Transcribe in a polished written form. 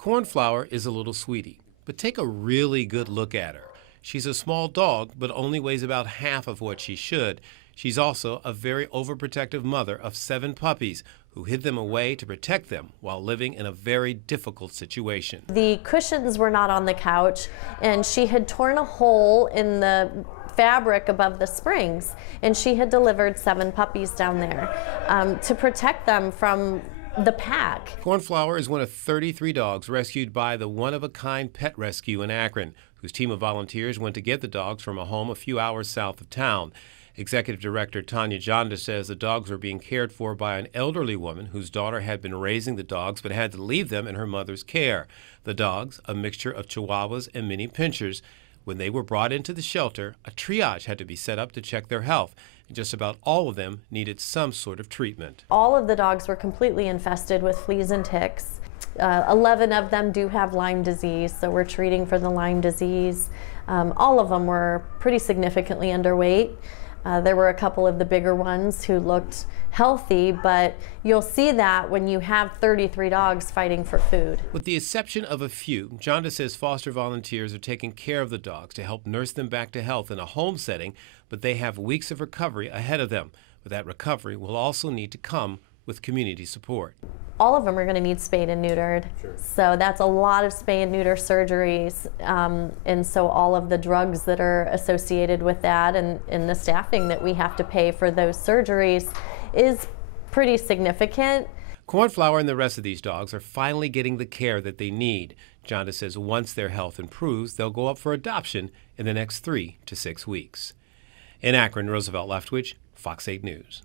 Cornflower is a little sweetie, but take a really good look at her. She's a small dog, but only weighs about half of what she should. She's also a very overprotective mother of 7 puppies who hid them away to protect them while living in a very difficult situation. The cushions were not on the couch, and she had torn a hole in the fabric above the springs, and she had delivered 7 puppies down there to protect them from the pack. Cornflower is one of 33 dogs rescued by the one-of-a-kind pet rescue in Akron, whose team of volunteers went to get the dogs from a home a few hours south of town. Executive Director Tanya Jonda says the dogs were being cared for by an elderly woman whose daughter had been raising the dogs but had to leave them in her mother's care. The dogs, a mixture of Chihuahuas and mini pinschers, when they were brought into the shelter, a triage had to be set up to check their health, and just about all of them needed some sort of treatment. All of the dogs were completely infested with fleas and ticks. 11 of them do have Lyme disease, so we're treating for the Lyme disease. All of them were pretty significantly underweight. There were a couple of the bigger ones who looked healthy, but you'll see that when you have 33 dogs fighting for food. With the exception of a few, Jonda says foster volunteers are taking care of the dogs to help nurse them back to health in a home setting, but they have weeks of recovery ahead of them. But that recovery will also need to come with community support. All of them are going to need spayed and neutered. Sure. So that's a lot of spay and neuter surgeries, and so all of the drugs that are associated with that and the staffing that we have to pay for those surgeries is pretty significant. Cornflower and the rest of these dogs are finally getting the care that they need. Jonda says once their health improves, they'll go up for adoption in the next 3 to 6 weeks. In Akron, Roosevelt Leftwich, Fox 8 News.